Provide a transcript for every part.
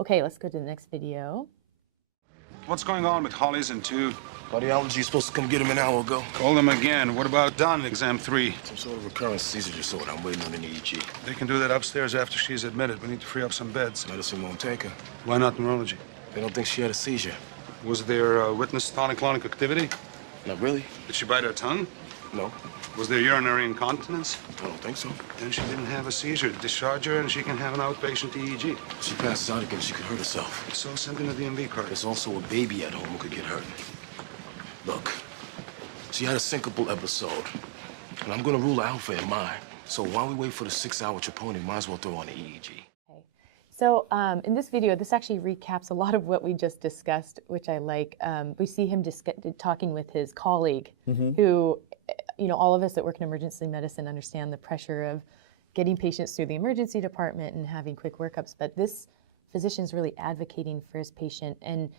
Okay, let's go to the next video. What's going on with Hollies and 2? Cardiology is supposed to come get him an hour ago. Call them again. What about Don, exam 3? Some sort of recurrent seizure disorder. I'm waiting on an EEG. They can do that upstairs after she's admitted. We need to free up some beds. Medicine won't take her. Why not neurology? They don't think she had a seizure. Was there witness tonic-clonic activity? Not really. Did she bite her tongue? No, Was there urinary incontinence? I don't think so. Then she didn't have a seizure. Discharge her and she can have an outpatient EEG. If she passes out again, she could hurt herself. So send in a DMV card. There's also a baby at home who could get hurt. Look, she had a syncopal episode, and I'm gonna rule her out for MI. So while we wait for the 6-hour troponin, might as well throw on the EEG. Okay. So in this video, this actually recaps a lot of what we just discussed, which I like. We see him talking with his colleague, who, all of us that work in emergency medicine understand the pressure of getting patients through the emergency department and having quick workups. But this physician is really advocating for his patient and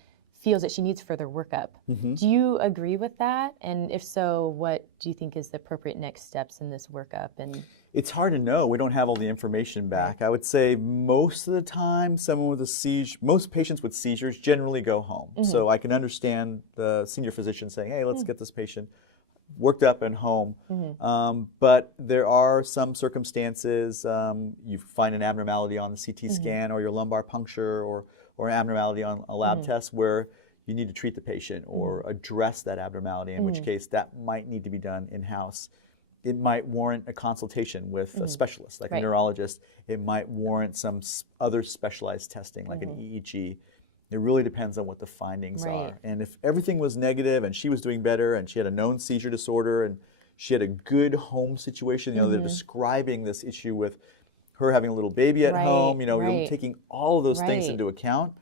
feels that she needs further workup. Do you agree with that? And if so, what do you think is the appropriate next steps in this workup? And it's hard to know. We don't have all the information back. I would say most of the time, someone with a seizure, most patients with seizures generally go home. So I can understand the senior physician saying, hey, let's get this patient worked up and home. But there are some circumstances, you find an abnormality on the CT scan or your lumbar puncture or an abnormality on a lab test where you need to treat the patient or address that abnormality, in which case that might need to be done in-house. It might warrant a consultation with a specialist, like a neurologist. It might warrant some other specialized testing, like an EEG. It really depends on what the findings are. And if everything was negative and she was doing better and she had a known seizure disorder and she had a good home situation, they're describing this issue with her having a little baby at home, you're taking all of those things into account,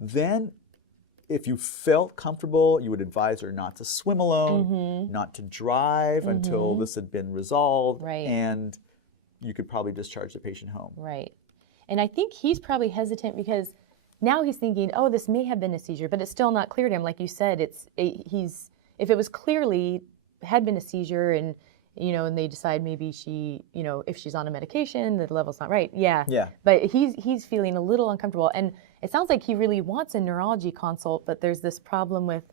then if you felt comfortable, you would advise her not to swim alone, not to drive until this had been resolved, and you could probably discharge the patient home. Right. And I think he's probably hesitant because now he's thinking, oh, this may have been a seizure, but it's still not clear to him. Like you said, if it was clearly had been a seizure and and they decide maybe she, if she's on a medication, the level's not right. Yeah. But he's feeling a little uncomfortable. And it sounds like he really wants a neurology consult, but there's this problem with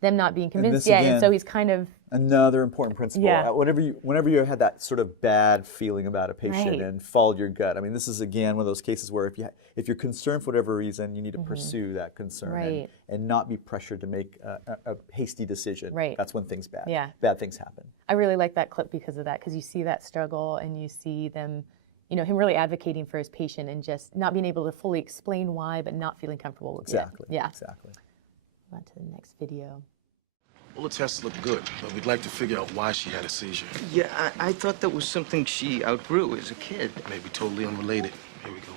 them not being convinced yet. And so he's kind of... Another important principle. Whenever you had that sort of bad feeling about a patient and followed your gut, I mean, this is, again, one of those cases where if you're concerned for whatever reason, you need to pursue that concern and not be pressured to make a hasty decision. That's when things bad things happen. I really like that clip because of that, because you see that struggle and you see them, him really advocating for his patient and just not being able to fully explain why, but not feeling comfortable with it. Exactly. On to the next video. All the tests look good, but we'd like to figure out why she had a seizure. Yeah, I thought that was something she outgrew as a kid. Maybe totally unrelated. Here we go.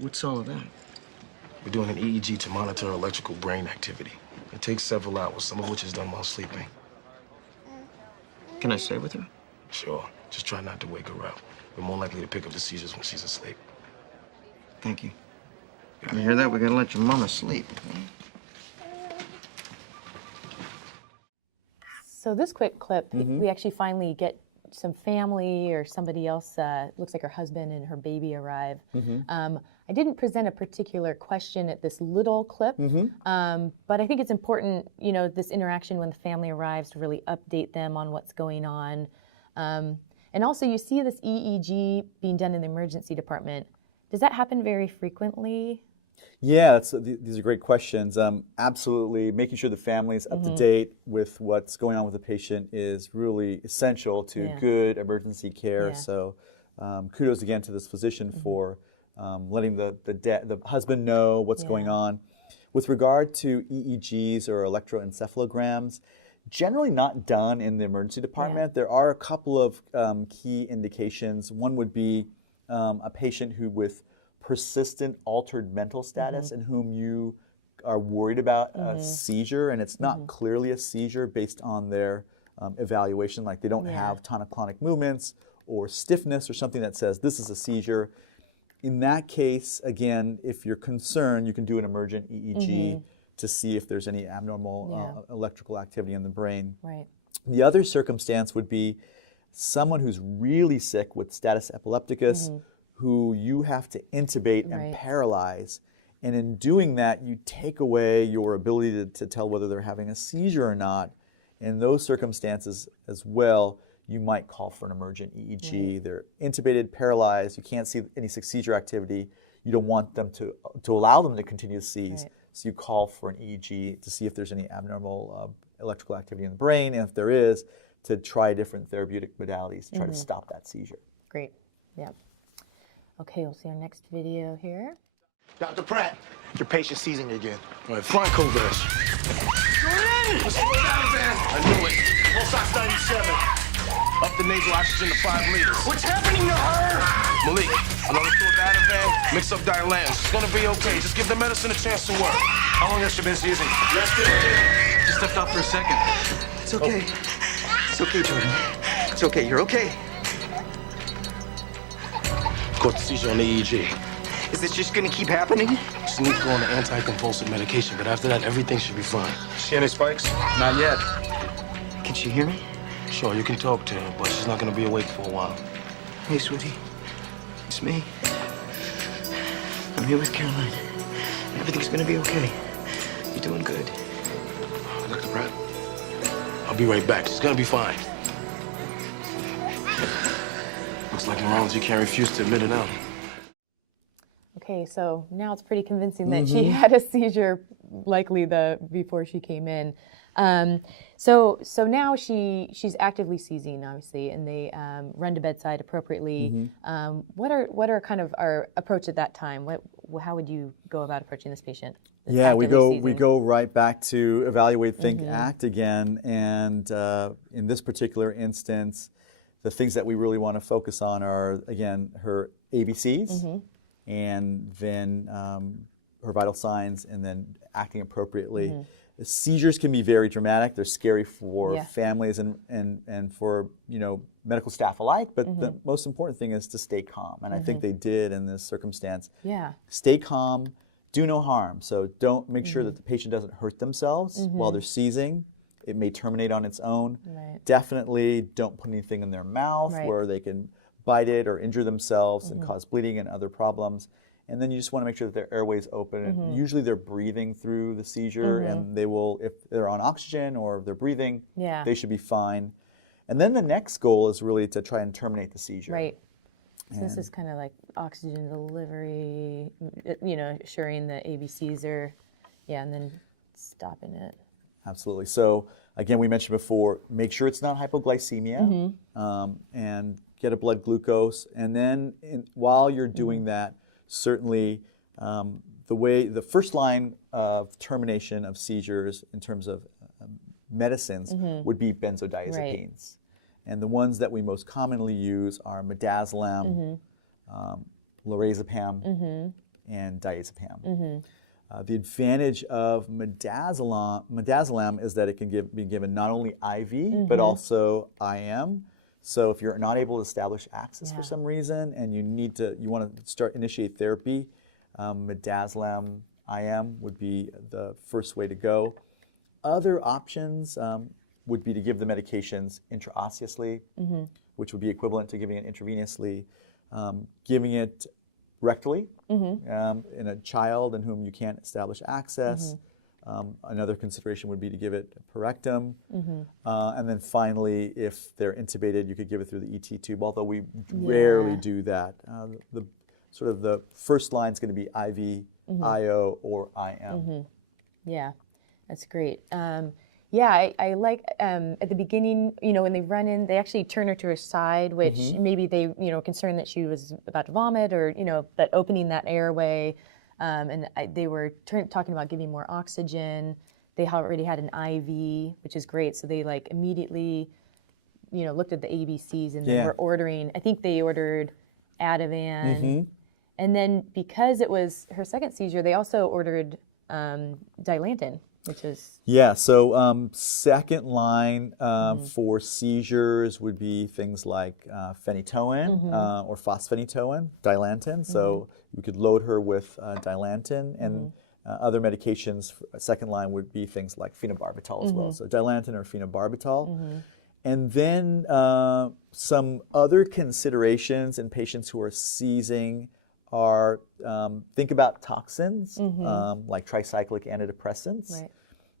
What's all of that? We're doing an EEG to monitor her electrical brain activity. It takes several hours, some of which is done while sleeping. Can I stay with her? Sure. Just try not to wake her up. We're more likely to pick up the seizures when she's asleep. Thank you. You hear that? We gotta let your mama sleep. So this quick clip, we actually finally get some family or somebody else, looks like her husband and her baby arrive. I didn't present a particular question at this little clip, but I think it's important, this interaction when the family arrives to really update them on what's going on. And also you see this EEG being done in the emergency department. Does that happen very frequently? Yeah, these are great questions. Absolutely, making sure the family's up to date with what's going on with the patient is really essential to good emergency care. So kudos again to this physician for letting the husband know what's going on. With regard to EEGs or electroencephalograms, generally not done in the emergency department. There are a couple of key indications. One would be a patient who with persistent altered mental status in whom you are worried about a seizure, and it's not clearly a seizure based on their evaluation, like they don't have tonic-clonic movements or stiffness or something that says this is a seizure. In that case, again, if you're concerned, you can do an emergent EEG to see if there's any abnormal electrical activity in the brain. The other circumstance would be someone who's really sick with status epilepticus, who you have to intubate and Right. paralyze. And in doing that, you take away your ability to tell whether they're having a seizure or not. In those circumstances as well, you might call for an emergent EEG. Right. They're intubated, paralyzed, you can't see any seizure activity. You don't want them to allow them to continue to seize. Right. So you call for an EEG to see if there's any abnormal electrical activity in the brain, and if there is, to try different therapeutic modalities to try to stop that seizure. Great. Yeah. Okay, we'll see our next video here. Dr. Pratt, your patient's seizing again. All right, Franco this. You're in! Let's slow down, man. I knew it. Pulse ox 97. Up the nasal oxygen to 5 liters. What's happening to her? Malik, another Ativan, mix up Dilan. It's gonna be okay. Just give the medicine a chance to work. How long has she been seizing? Just stepped up for a second. It's okay. It's okay, Jordan. It's okay. You're okay. Caught the seizure on the EEG. Is this just gonna keep happening? Just need to go on the anticonvulsive medication, but after that, everything should be fine. See any spikes? Not yet. Can she hear me? Sure, you can talk to her, but she's not gonna be awake for a while. Hey, sweetie. It's me. I'm here with Caroline. Everything's gonna be okay. You're doing good. Dr. Pratt, I'll be right back. She's gonna be fine. Looks like neurology can't refuse to admit it now. Okay, so now it's pretty convincing that she had a seizure, likely before she came in. So now she's actively seizing, obviously, and they run to bedside appropriately. What are kind of our approach at that time? How would you go about approaching this patient? that's Yeah, we actively go seizing? right back to evaluate, think, act again. And in this particular instance, the things that we really want to focus on are, again, her ABCs, and then her vital signs, and then acting appropriately. The seizures can be very dramatic. They're scary for families and for medical staff alike. But the most important thing is to stay calm, and I think they did in this circumstance. Yeah. Stay calm, do no harm. So don't make sure that the patient doesn't hurt themselves while they're seizing. It may terminate on its own. Right. Definitely don't put anything in their mouth Right. where they can bite it or injure themselves and cause bleeding and other problems. And then you just want to make sure that their airway's open. And usually they're breathing through the seizure, and they will, if they're on oxygen or if they're breathing, Yeah. they should be fine. And then the next goal is really to try and terminate the seizure. Right. So this is kind of like oxygen delivery, assuring the ABCs are, and then stopping it. Absolutely. So again, we mentioned before, make sure it's not hypoglycemia, and get a blood glucose. And then while you're doing that, certainly the first line of termination of seizures in terms of medicines would be benzodiazepines. Right. And the ones that we most commonly use are midazolam, lorazepam, and diazepam. The advantage of midazolam is that it can be given not only IV, but also IM. So if you're not able to establish access for some reason and you want to initiate therapy, midazolam IM would be the first way to go. Other options would be to give the medications intraosseously, which would be equivalent to giving it intravenously, giving it rectally in a child in whom you can't establish access. Another consideration would be to give it per rectum. And then finally, if they're intubated, you could give it through the ET tube, although we rarely do that. The first line is going to be IV, IO, or IM. Yeah, that's great. I like at the beginning, when they run in, they actually turn her to her side, which maybe they, concerned that she was about to vomit or, that opening that airway. And they were talking about giving more oxygen. They already had an IV, which is great. So they immediately, looked at the ABCs and then were ordering. I think they ordered Ativan, and then because it was her second seizure, they also ordered Dilantin, which is So second line for seizures would be things like phenytoin or phosphanytoin, Dilantin. So we could load her with Dilantin, and other medications. Second line would be things like phenobarbital as well. So Dilantin or phenobarbital. And then some other considerations in patients who are seizing are think about toxins like tricyclic antidepressants. Right.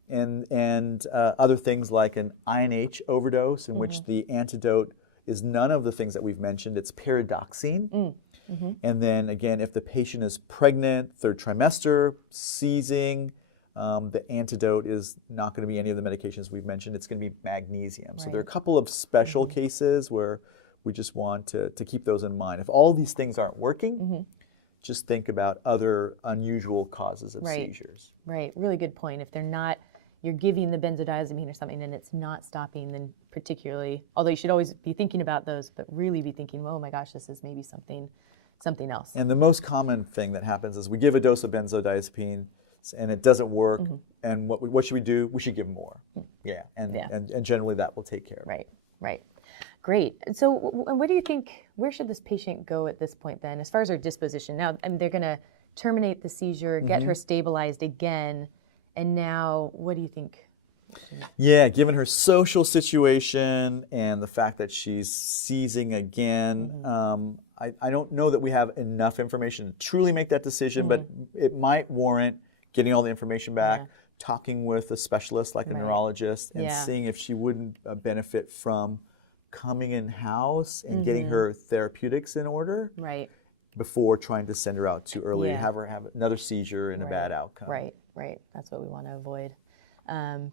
And other things like an INH overdose in which the antidote is none of the things that we've mentioned. It's pyridoxine. And then again, if the patient is pregnant, third trimester, seizing, the antidote is not going to be any of the medications we've mentioned. It's going to be magnesium. So there are a couple of special cases where we just want to keep those in mind. If all these things aren't working, just think about other unusual causes of seizures. Right, really good point. If they're not, you're giving the benzodiazepine or something and it's not stopping, then particularly, although you should always be thinking about those, but really be thinking, oh my gosh, this is maybe something else. And the most common thing that happens is we give a dose of benzodiazepine and it doesn't work, and what should we do? We should give more. And generally that will take care of it. Right. Great. So what do you think, where should this patient go at this point then, as far as her disposition? Now, they're going to terminate the seizure, get her stabilized again, and now what do you think? Yeah, given her social situation and the fact that she's seizing again, I don't know that we have enough information to truly make that decision, but it might warrant getting all the information back, talking with a specialist like a neurologist, and seeing if she wouldn't benefit from coming in-house and getting her therapeutics in order before trying to send her out too early and have her have another seizure and a bad outcome. Right. That's what we want to avoid.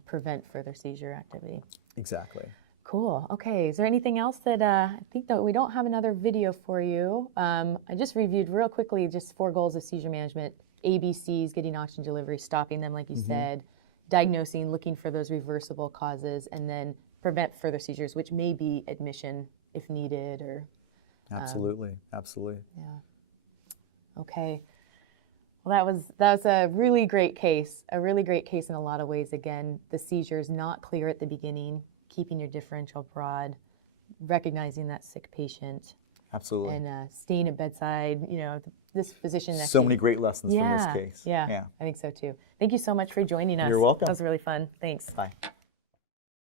Prevent further seizure activity. Exactly. Cool. Okay. Is there anything else that I think that we don't have another video for you? I just reviewed real quickly just 4 goals of seizure management: ABCs, getting oxygen delivery, stopping them, like you said, diagnosing, looking for those reversible causes, and then prevent further seizures, which may be admission if needed, or. Absolutely. Yeah. Okay. Well, that was a really great case. A really great case in a lot of ways. Again, the seizure is not clear at the beginning. Keeping your differential broad, recognizing that sick patient. Absolutely. And staying at bedside, this physician. So many great lessons from this case. Yeah, I think so too. Thank you so much for joining us. You're welcome. That was really fun. Thanks. Bye.